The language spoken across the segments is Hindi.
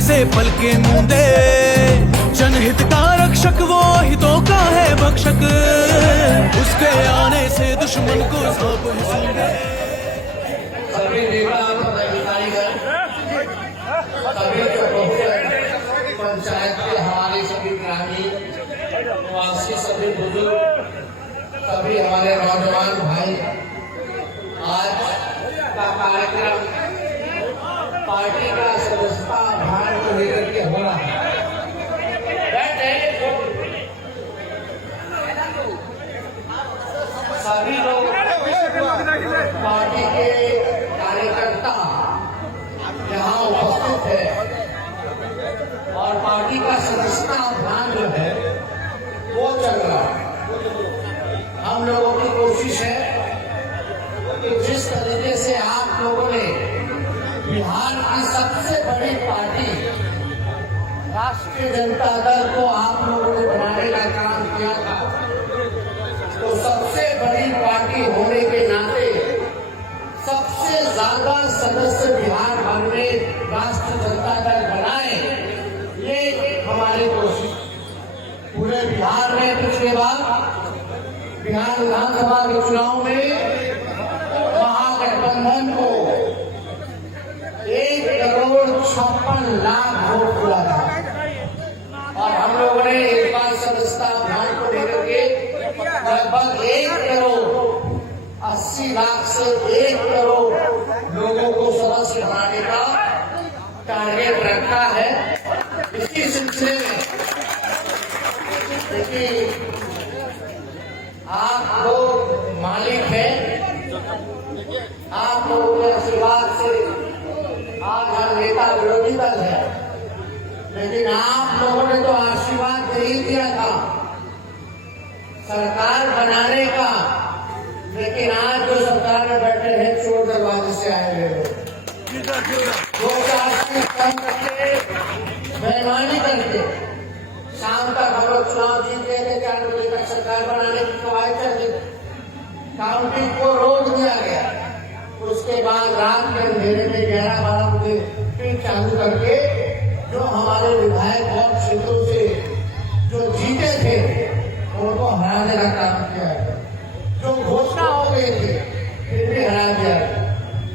से पलके मूंदे, जनहित का रक्षक वो हितों का है भक्षक, उसके आने से दुश्मन को सौंप सूंदे। सभी नेता पदाधिकारीगण, सभी पंचायत के हमारे सभी ग्रामीण निवासी, सभी बुजुर्ग, सभी हमारे नौजवान भाई, आज का कार्यक्रम पार्टी का सदस्यता अभियान को लेकर के हो रहा है। सभी लोग पार्टी के कार्यकर्ता यहाँ उपस्थित है और पार्टी का सदस्यता अभियान जो है वो चल रहा है। हम लोगों की कोशिश है कि जिस तरीके से आप लोगों ने बिहार की सबसे बड़ी पार्टी राष्ट्रीय जनता दल को आप लोगों ने बनाने का काम किया था, तो सबसे बड़ी पार्टी होने के नाते सबसे ज्यादा सदस्य बिहार भर में राष्ट्रीय जनता दल बनाए, ये हमारी कोशिश। पूरे बिहार में पिछले बार बिहार विधानसभा के चुनाव में महागठबंधन को 1,56,00,000 वोट मिला था और हम लोगों ने इस बार सदस्यता अभियान को लेकर के लगभग 1,80,00,000 से 1 करोड़ लोगों को सदस्य बनाने का टारगेट रखा है। इसी सिलसिले में देखिए, आप लोग मालिक हैं, आप लोगों के आशीर्वाद से आज हम नेता विरोधी दल है, लेकिन आप लोगों ने तो आशीर्वाद नहीं दिया था सरकार बनाने का, लेकिन आज जो सरकार में बैठे हैं चोर दरवाजे से आए हुए लोग, दो चार काम करके बेईमानी करके शाम तक हम लोग चुनाव जीत गए थे, 4 बजे तक सरकार बनाने की कवायद चल रही, काउंटिंग को रोक दिया गया। उसके बाद रात के अंधेरे में 11-12 बजे फिर चालू करके जो हमारे विधायक और क्षेत्रों से जो जीते थे उनको हराने का काम किया है। जो घोषणा हो गई थी फिर भी हरा दिया।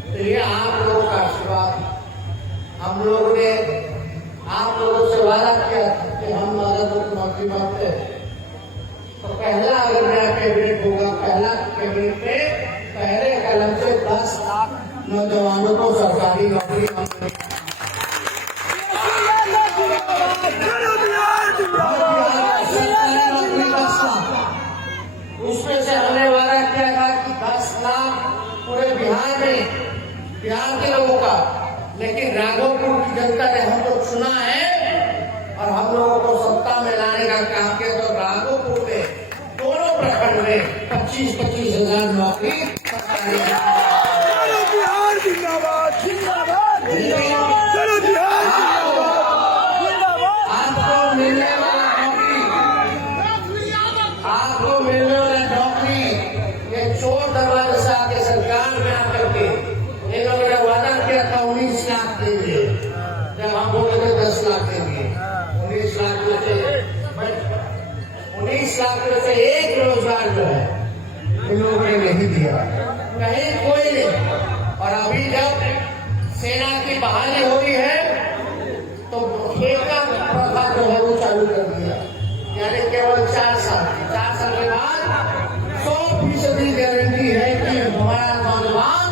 तो ये आप लोगों का आशीर्वाद, हम लोगों ने आप लोगों से वादा किया कि हम अगर मुख्यमंत्री बनते तो पहला अगर मेरा कैबिनेट होगा, पहला कैबिनेट में पहले कलम से 10 लाख नौजवानों को सरकारी नौकरी उसमें से हमने वादा किया था कि 10 लाख पूरे बिहार में, बिहार के लोगों का, लेकिन राघोपुर की जनता ने हमको चुना है और हम लोगों को सत्ता में लाने का काम किया। तो राघोपुर में दोनों प्रखंड में 25-25 हजार नौकरी आपको मिलने वाला नौकरी ये चोर दरवाजे से आके सरकार में आकर के इन लोगों ने वादा किया था 19 लाख देंगे, जब हम बोले थे 10 लाख देंगे। 19 लाख में से एक रोजगार जो है इन लोगों ने नहीं दिया, कहीं कोई नहीं। और अभी जब सेना की बहाली हो रही है तो ठेका प्रथा जो है वो चालू कर दिया, यानी केवल 4 साल के बाद 100% गारंटी है कि हमारा नौजवान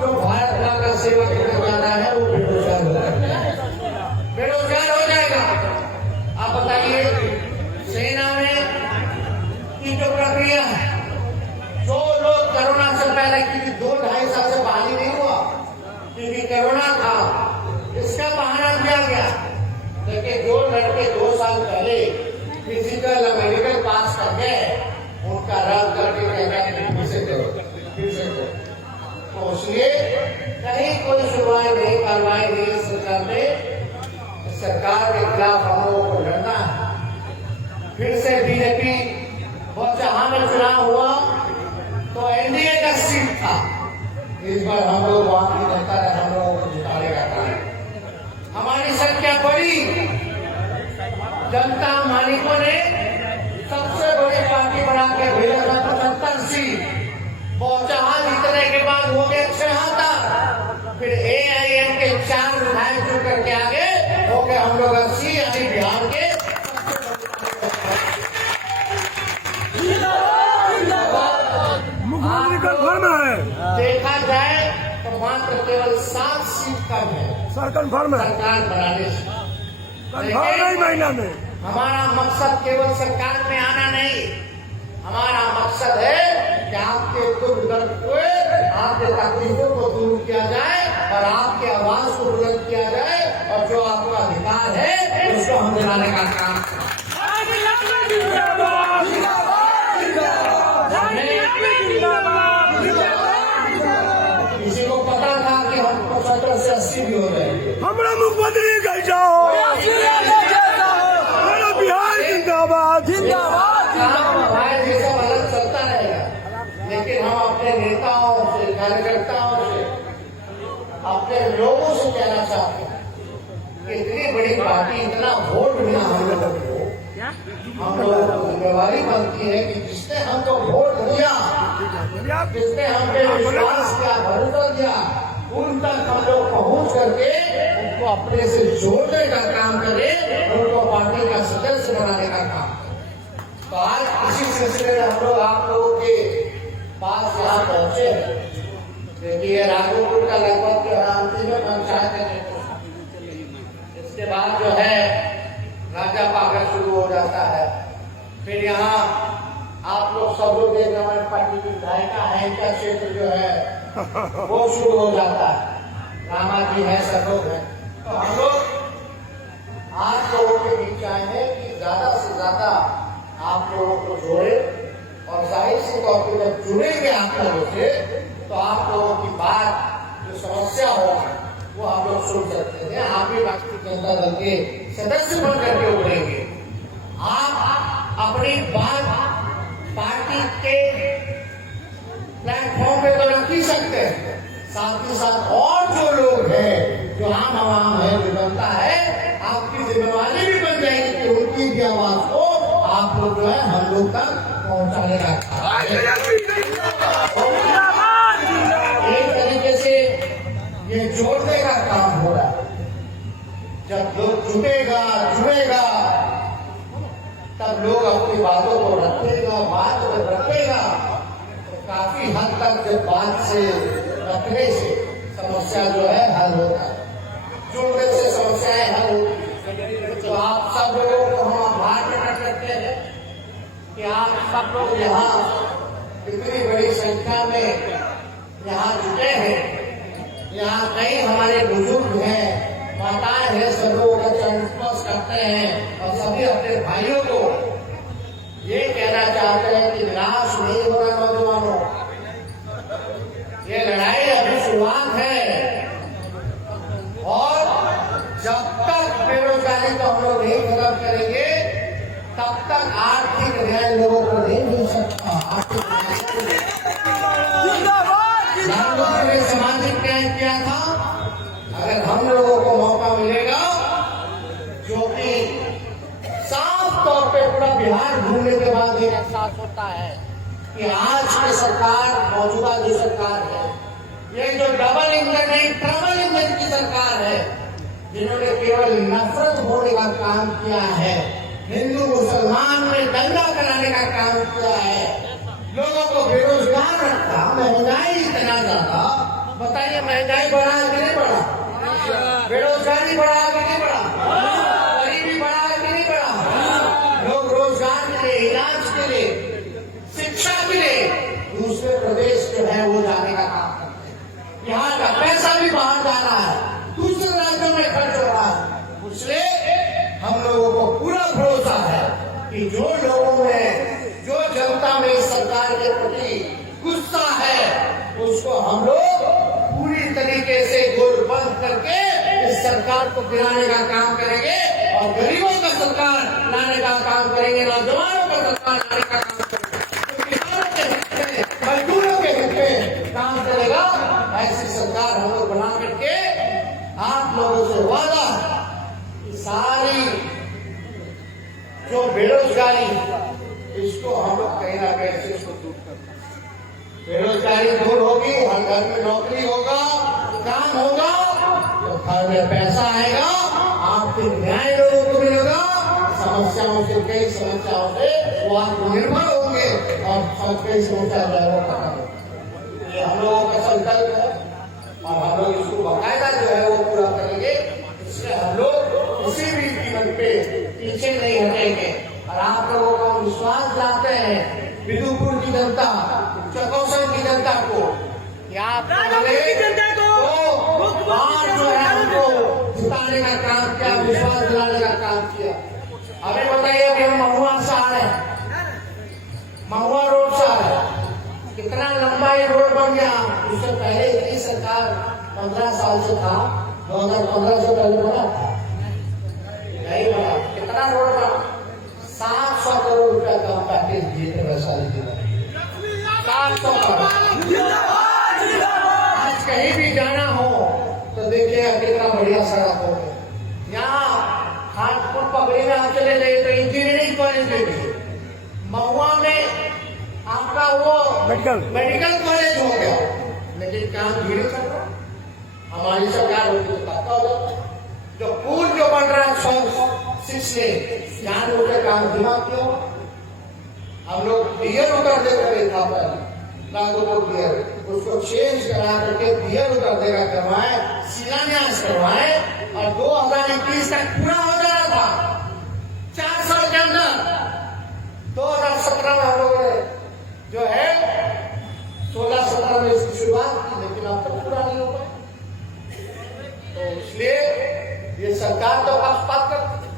जो भारत माता का सेवा करने जा रहा है वो बेरोजगार हो जाएगा। आप बताइए, सेना में की जो प्रक्रिया है, जो लोग कोरोना से पहले, क्योंकि 2-2.5 साल से बहाली नहीं हुआ क्योंकि कोरोना था, इसका बहाना दिया गया, लेकिन जो लड़के 2 साल पहले फिजिकल और मेडिकल पास कर गए उनका रद्द करके फिर से करो। तो इसलिए कहीं कोई सुनवाई नहीं, कार्रवाई नहीं सरकार ने। सरकार के खिलाफ हम लोगों को लड़ना है। फिर से बीजेपी, और जहां में चुनाव हुआ तो एनडीए का सीट था, इस बार हम लोग वहां की जनता ने हम लोगों को जिताने का काम, हमारी संख्या जनता मालिकों ने सबसे बड़ी पार्टी बना के भेजा था 75 सीट, पहुंचा जीतने के बाद हो गए 76, फिर AIM के 4 विधायक जो करके आगे हो गए हम लोग 80, यानी बिहार के मुख्यमंत्री कन्फर्म है। देखा जाए तो मात्र केवल 7 सीट कम है सर कन्फर्म है, सरकार बनाने से। कन्फर्म नहीं महीना में। हमारा मकसद केवल सरकार में आना नहीं, हमारा मकसद है कि आपके दुख दर्द हुए, आपके तकलीफों को दूर किया जाए और आपके आवाज को बुलंद किया जाए और जो आपका अधिकार है उसको हम दिलाने का काम करें। किसी को पता था कि हम 75 से 80 भी हो जाएंगे। हमारा मुख्यमंत्री कह जाओ, हमारा बिहार जिंदाबाद जिंदाबाद। भाई ये सब अलग चलता रहेगा, लेकिन हम अपने नेताओं से, कार्यकर्ताओं से, अपने लोगों से कहना चाहते हैं कि इतनी बड़ी पार्टी, इतना वोट मिला हम लोगों को, हम लोगों को जिम्मेवारी बनती है कि जिसने हमको वोट दिया, जिसने हम पे विश्वास किया, भरोसा दिया, उन तक हम लोग पहुंच करके उनको अपने से जोड़ने का काम करें, उनको पार्टी का सदस्य बनाने का काम। तो आज इसी सिलसिले में हम लोग आप लोगों के पास यहाँ पहुंचे। देखिए राघोपुर का लगभग अंतिम पंचायत है, इसके बाद जो है राजा पाकर शुरू हो जाता है, फिर यहाँ आप लोग सब लोग देख रहे हैं पार्टी की विधायिका है, इनका क्षेत्र जो है वो शुरू हो जाता है, रामा जी है, सब लोग हैं। तो हम लोग आप लोगों के बीच आए हैं कि ज्यादा से ज्यादा आप लोगों को जोड़े और जाहिर सी तौर पर जब जुड़ेंगे आप लोगों से तो आप लोगों की बात जो समस्या होगी वो हम लोग सुन सकते हैं। आप भी राष्ट्रीय जनता दल के सदस्य बन करके उभरेंगे, आप अपनी बात पार्टी के प्लेटफॉर्म पे तो रख ही सकते हैं, साथ ही साथ और जो लोग हैं, जो आम आवाम है, जो जनता है, आपकी जिम्मेवारी भी बन जाएगी कि उनकी भी आवाज को आप लोग जो है हम लोग तक पहुंचाने का एक तरीके से ये जोड़ने का काम हो रहा है। जब लोग जुड़ेगा तब लोग अपनी बातों को रखेगा, बात जब रखेगा तो काफी हद तक जब बात से रखने से समस्या जो है हल होता है, जुड़ने से समस्याएं हल होती है। तो आप सब लोगों को हम आभार प्रकट करते हैं कि आप सब लोग यहाँ इतनी बड़ी संख्या में यहाँ जुटे हैं। यहाँ कई हमारे बुजुर्ग हैं, माताएं हैं, सब लोग का चरण स्पर्श करते हैं और सभी अपने भाइयों को ये कहना चाहते हैं कि निराश नहीं होना नौजवानों, ये लड़ाई अभी शुरुआत है और जब तक बेरोजगारी को हम लोग नहीं खत्म करेंगे तब तक आर्थिक न्याय लोगों को नहीं मिल सकता। आर्थिक प्रधानमंत्री ने सामाजिक न्याय किया था, अगर हम लोगों को मौका मिलेगा, जो कि साफ तौर पे पूरा बिहार घूमने के बाद एक एहसास होता है कि आज की सरकार, मौजूदा जो सरकार है, ये जो डबल इंजन नहीं ट्रिपल इंजन की सरकार है, जिन्होंने केवल नफरत होने का काम किया है, हिंदू मुसलमान में दंगा कराने का काम किया है, लोगों को बेरोजगार रखा, महंगाई इतना ज्यादा, बताइए महंगाई बढ़ा कि नहीं बढ़ा, बेरोजगारी बढ़ा कि नहीं बढ़ा, गरीबी बढ़ा कि नहीं बढ़ा, लोग रोजगार के लिए, इलाज के लिए, शिक्षा के लिए दूसरे प्रदेश जो है वो जाने का काम करते हैं। यहाँ का पैसा भी बाहर जा रहा है, दूसरे राज्यों में खर्च हो रहा है। इसलिए हम लोगों को पूरा भरोसा है कि जो लोगों में, जो जनता में इस सरकार के प्रति गुस्सा है, उसको हम लोग पूरी तरीके से गोल बंद करके इस सरकार को गिराने का काम करेंगे और गरीबों का सरकार लाने का काम करेंगे, नौजवानों का सरकार लाने का काम करेंगे, किसानों के हित में, मजदूरों के हित में काम करेगा। ऐसी सरकार हम लोग बना करके आप लोगों से वादा, सारी जो बेरोजगारी, इसको हम लोग कहीं ना कहीं से इसको दूर करना। बेरोजगारी दूर होगी, हर घर में नौकरी होगा, काम होगा, तो घर में पैसा आएगा, आर्थिक न्याय लोगों को मिलेगा, समस्याओं से कई समस्याओं से वो आत्मनिर्भर होंगे और सब कई समस्या ये हम लोगों का संकल्प है और हम लोग इसको बाकायदा जो है वो पूरा करेंगे। इसलिए हम लोग किसी भी कीमत पे पीछे नहीं हटेंगे और आप लोगों को विश्वास दिलाते हैं, विदुपुर की जनता, चकौसन की जनता को, आप जो है हमको जिताने का काम किया, विश्वास दिलाने का काम किया। हमें बताइए, अभी हम महुआ से आ रहे हैं, महुआ रोड से आ रहे हैं, कितना लंबा ये रोड बन गया। उससे पहले इतनी सरकार 15 साल से था, 2015 से पहले बना नहीं बना। कितना रोड बना? 700 करोड़ रुपया का पैकेज दिए थे वैशाली जिले में, 700 करोड़। आज कहीं भी जाना हो तो देखिए कितना बढ़िया सड़क हो गया। यहाँ हाटपुर पगड़ी में आप चले गए तो इंजीनियरिंग कॉलेज में भी, महुआ में आपका वो मेडिकल कॉलेज हो गया, लेकिन काम धीरे चल रहा। हमारी सरकार होती तो पता हो जाता। जो पुल जो बन रहा है 6 लेन, जान उठे काम धीमा क्यों? हम लोग डियर उतर देकर देखा पहले नागपुर डियर, उसको चेंज करा करके डियर उतर देगा करवाए, शिलान्यास करवाए और 2021 तक पूरा हो जा रहा था। 4 साल के अंदर 2017 में हम लोगों ने जो है 16-17 में इसकी शुरुआत की, लेकिन अब तक पूरा नहीं हो पाया। तो इसलिए ये सरकार तो पक्षपात करती है।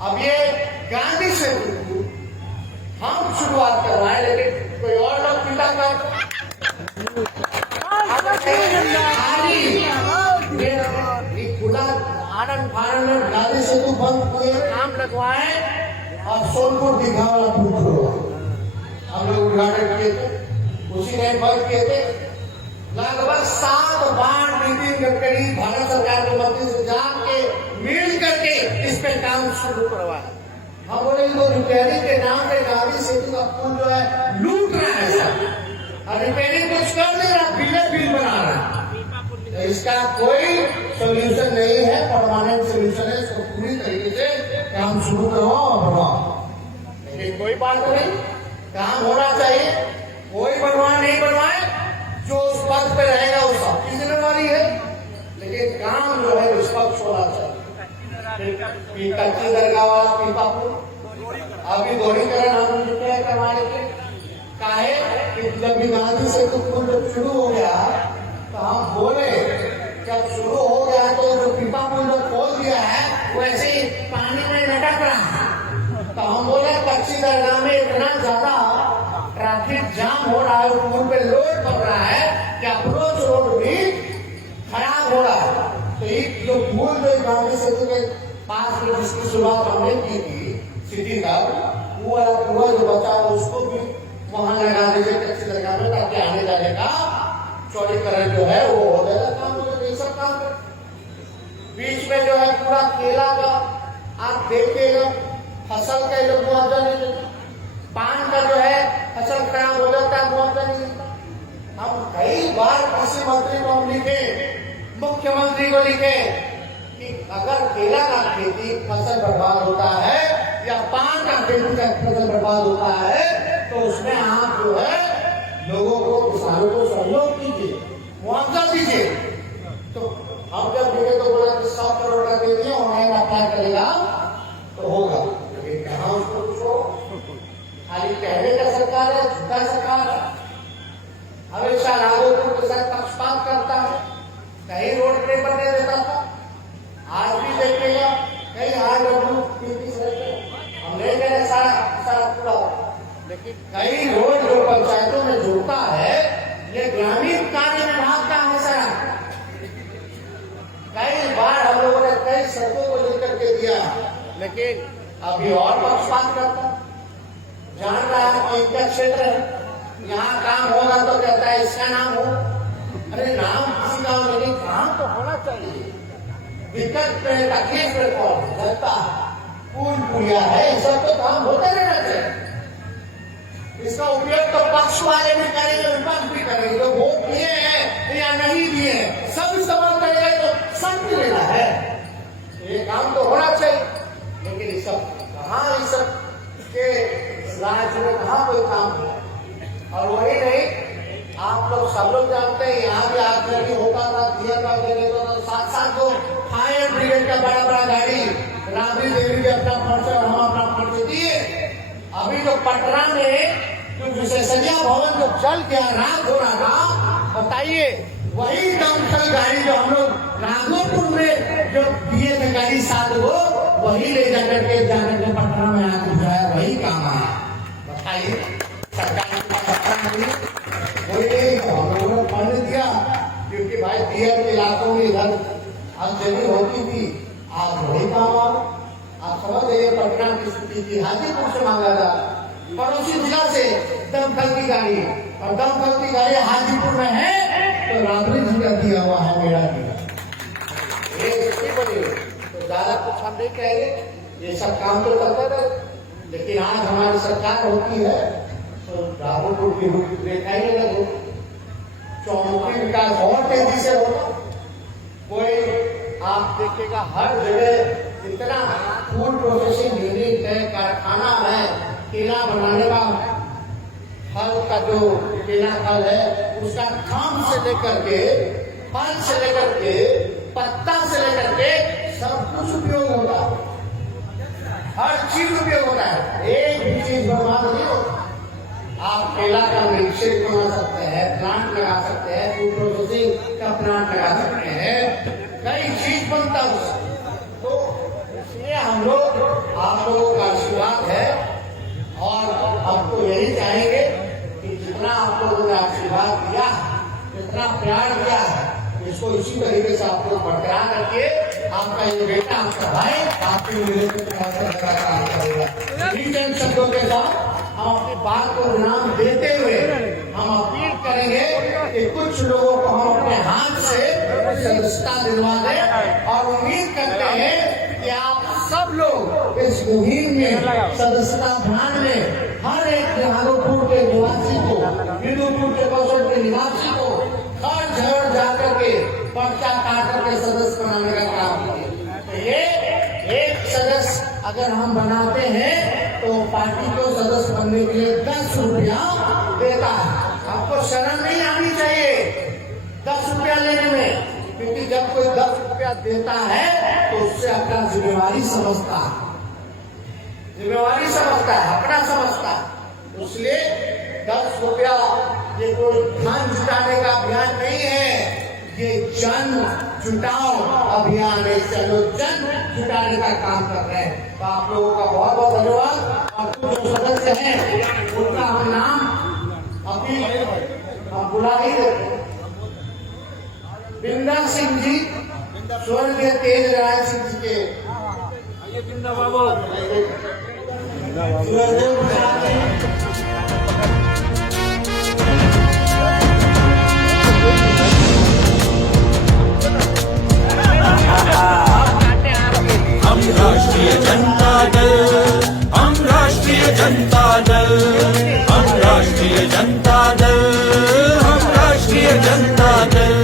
अब ये गांधी से हम शुरुआत करवाए, लेकिन कोई और लोग पीटा कर खुला आनंद फानंद में गांधी सेतु बंद किए, काम लगवाए और सोनपुर दीघा वाला पुल खुलवाए। हम लोग उद्घाटन किए थे, उसी ने बंद किए थे। लगभग 7 बार नितिन गडकरी भारत सरकार के मंत्री से जाके मिल करके इस पे काम शुरू करवाया। हम बोले तो रिपेयरिंग के नाम पे गांधी सेतु का पुल जो है लूट रहा है सब, और रिपेयरिंग कुछ कर नहीं रहा, बिल बना रहा है। तो इसका कोई सोल्यूशन नहीं है, परमानेंट सोल्यूशन है। इसको पूरी तरीके से काम शुरू करवाओ और बनवाओ, लेकिन कोई बात नहीं, काम होना चाहिए। कोई बनवाए नहीं बनवाए, जो उस पद पे रहेगा उस सबकी जिम्मेवारी है, लेकिन काम जो है निष्पक्ष होना चाहिए। कच्ची दरगाह वाला पीपा पुल अभी दोहरीकरण हम करवाने के काहे कि जब भी गांधी सेतु पुल जब शुरू हो गया तो हम बोले, जब शुरू हो गया तो जो पीपा पुल जो खोल दिया है वैसे ही पानी में लटक रहा है। तो हम बोले कच्ची दरगाह में इतना ज्यादा ट्रैफिक जाम हो रहा है, पुल पे लोड पड़ रहा है कि अप्रोच रोड भी खराब हो रहा है। तो एक जो पुल जो गांधी सेतु के पास में जिसकी शुरुआत हमने की थी सिटी का, वो वाला पूरा जो बचा है उसको भी वहां लगा दीजिए कच्ची दरगाह में, ताकि आने जाने का चौड़ीकरण जो है वो हो जाएगा। काम तो ये सब काम बीच में जो है पूरा केला का आप देखिएगा, फसल का लोग मुआवजा नहीं देता, पान का जो है फसल खराब हो जाता है, मुआवजा नहीं देता। हम कई बार कृषि मंत्री को हम लिखे, मुख्यमंत्री को लिखे कि अगर केला का खेती फसल बर्बाद होता है या पान का खेती का फसल बर्बाद होता है तो उसमें आप जो है लोगों को, किसानों को सहयोग कीजिए, मुआवजा दीजिए। तो हम जब देखे तो बोला कि 100 करोड़ का दे दिए, ऑनलाइन अप्लाई करेगा तो होगा, लेकिन कहाँ उसको कुछ हो, खाली कहने का सरकार है, झूठा सरकार है, हमेशा नागरिकों के साथ पक्षपात करता है, कहीं रोड पे बनने देता था। आज भी देखिएगा कई हम ले गए सारा पूरा, लेकिन कई रोड जो पंचायतों में जुड़ता है ये ग्रामीण कार्य विभाग का है सर। कई बार हम लोगों ने कई सड़कों को लेकर के दिया, लेकिन अभी और पक्षपात करता, जान रहा है कि क्या क्षेत्र है, यहाँ काम होगा तो कहता है इसका नाम हो। अरे नाम किसी का नहीं, काम तो होना चाहिए। दिक्कत पे तकलीफ में कौन जनता, पुल पुलिया है, सब तो काम होता रहना चाहिए। इसका उपयोग तो पक्ष वाले भी करेंगे, विपक्ष भी करेंगे, तो वोट दिए हैं या नहीं दिए हैं, सब इस्तेमाल करेंगे तो सब मिलेगा है। ये काम तो होना चाहिए, लेकिन ये सब कहाँ, ये सब के राज्य में कहाँ कोई काम है। और वही नहीं, आप लोग सब लोग जानते हैं, यहाँ भी आगजनी होता था, दिया था, साथ साथ जो फायर ब्रिगेड का बड़ा बड़ा गाड़ी, राबड़ी देवी भी अपना पर्चा और हम अपना पर्चा दिए। अभी जो पटना में जो विशेषज्ञ भवन जो जल के रात हो रहा था, बताइए, वही दमकल गाड़ी जो हम लोग राघोपुर में जो दिए थे गाड़ी 7 वो, वही ले जाकर के पटना में आग बुझाया, वही काम आया। बताइए, सरकार वही हम लोगों ने फंड दिया, क्योंकि भाई डीएम के इलाकों में इधर आगजनी होती थी, आज वही काम आ। आप समझ जाइए पटना की स्थिति थी, हाजीपुर से मांगा था, पड़ोसी जिला से दमकल की गाड़ी, और दमकल की गाड़ी हाजीपुर में है तो राबड़ी जी का दिया हुआ है, मेरा दिया। ये स्थिति बनी, तो ज्यादा कुछ हम नहीं कहेंगे, ये सब काम तो करते रहे, लेकिन आज हमारी सरकार होती है तो राघोपुर की रूपरेखा ही लगे, चौमुखी विकास और तेजी से होगा। कोई आप देखेगा हर जगह इतना फूड प्रोसेसिंग यूनिट है, कारखाना है, केला बनाने का, फल का जो केला फल है उसका थाम से लेकर के, फल से लेकर के, पत्ता से लेकर के सब कुछ उपयोग होता है, हर चीज उपयोग होता है, एक भी चीज बर्बाद नहीं होता। आप केला का मिल्कशेक बना सकते हैं, प्लांट लगा सकते हैं, फूड प्रोसेसिंग का प्लांट लगा सकते हैं, कई चीज बनता है उससे। तो इसलिए हम लोग, आप लोगों का आशीर्वाद है और आपको यही चाहेंगे कि जितना आप लोगों ने आशीर्वाद दिया, जितना प्यार दिया है, इसको इसी तरीके से आप लोग बरकरार रखिए। आपका ये बेटा, आपका भाई आपके काम करेगा। इन शब्दों के साथ हम अपनी बात को नाम देते हुए हम अपील करेंगे कि कुछ लोगों को हम अपने हाथ से सदस्यता दिलवा दें, और उम्मीद करते हैं कि आप सब लोग इस मुहिम में सदस्यता अभियान में हर एक राघोपुर के निवासी को, विदुपुर के बसों के निवासी को घर घर जाकर के पर्चा काट करके सदस्य बनाने का काम किए। ये एक सदस्य अगर हम बनाते हैं तो पार्टी को सदस्य बनने के लिए 10 रुपया देता है। आपको शर्म नहीं आनी चाहिए 10 रुपया लेने में, क्योंकि जब कोई 10 रुपया देता है तो उससे अपना जिम्मेवारी समझता है, अपना समझता है। इसलिए 10 रुपया ये कोई धन जुटाने का अभियान नहीं है, ये जन जुटाओ अभियान है। चलो जन जुटाने का काम कर रहे हैं। तो आप लोगों का बहुत बहुत धन्यवाद। और कुछ जो सदस्य हैं उनका हम नाम अभी हम बुला ही देते। बिंदा सिंह जी, स्वर्गीय तेज राय सिंह जी के हम राष्ट्रीय जनता दल, हम राष्ट्रीय जनता दल, हम राष्ट्रीय जनता दल, हम राष्ट्रीय जनता दल।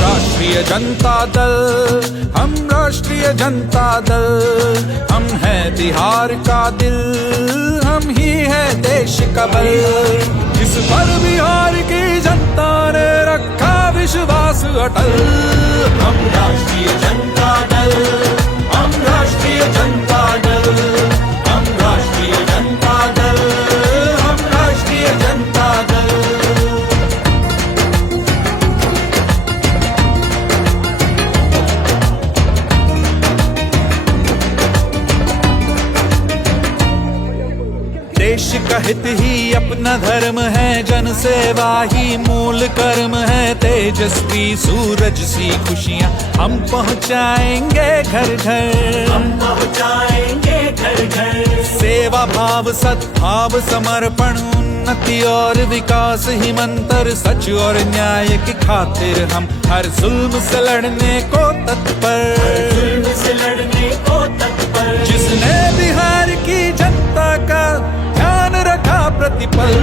राष्ट्रीय जनता दल, हम राष्ट्रीय जनता दल, हम हैं बिहार का दिल, हम ही हैं देश का बल। जिस पर बिहार की जनता ने रखा विश्वास अटल। हम राष्ट्रीय जनता दल, हम राष्ट्रीय जनता दल, हम राष्ट्रीय जनता दल, हम राष्ट्रीय जनता दल। देश का हित ही अपना धर्म है जन सेवा ही मूल कर्म है, तेजस्वी सूरज सी खुशियाँ हम पहुँचाएंगे घर घर, हम पहुँचाएंगे घर घर। सेवा भाव सद्भाव समर्पण उन्नति और विकास ही मंत्र, सच और न्याय की खातिर हम हर जुल्म से लड़ने को तत्पर, जुल्म से लड़ने को तत्पर। जिसने बिहार की जनता का ध्यान रखा प्रतिपल,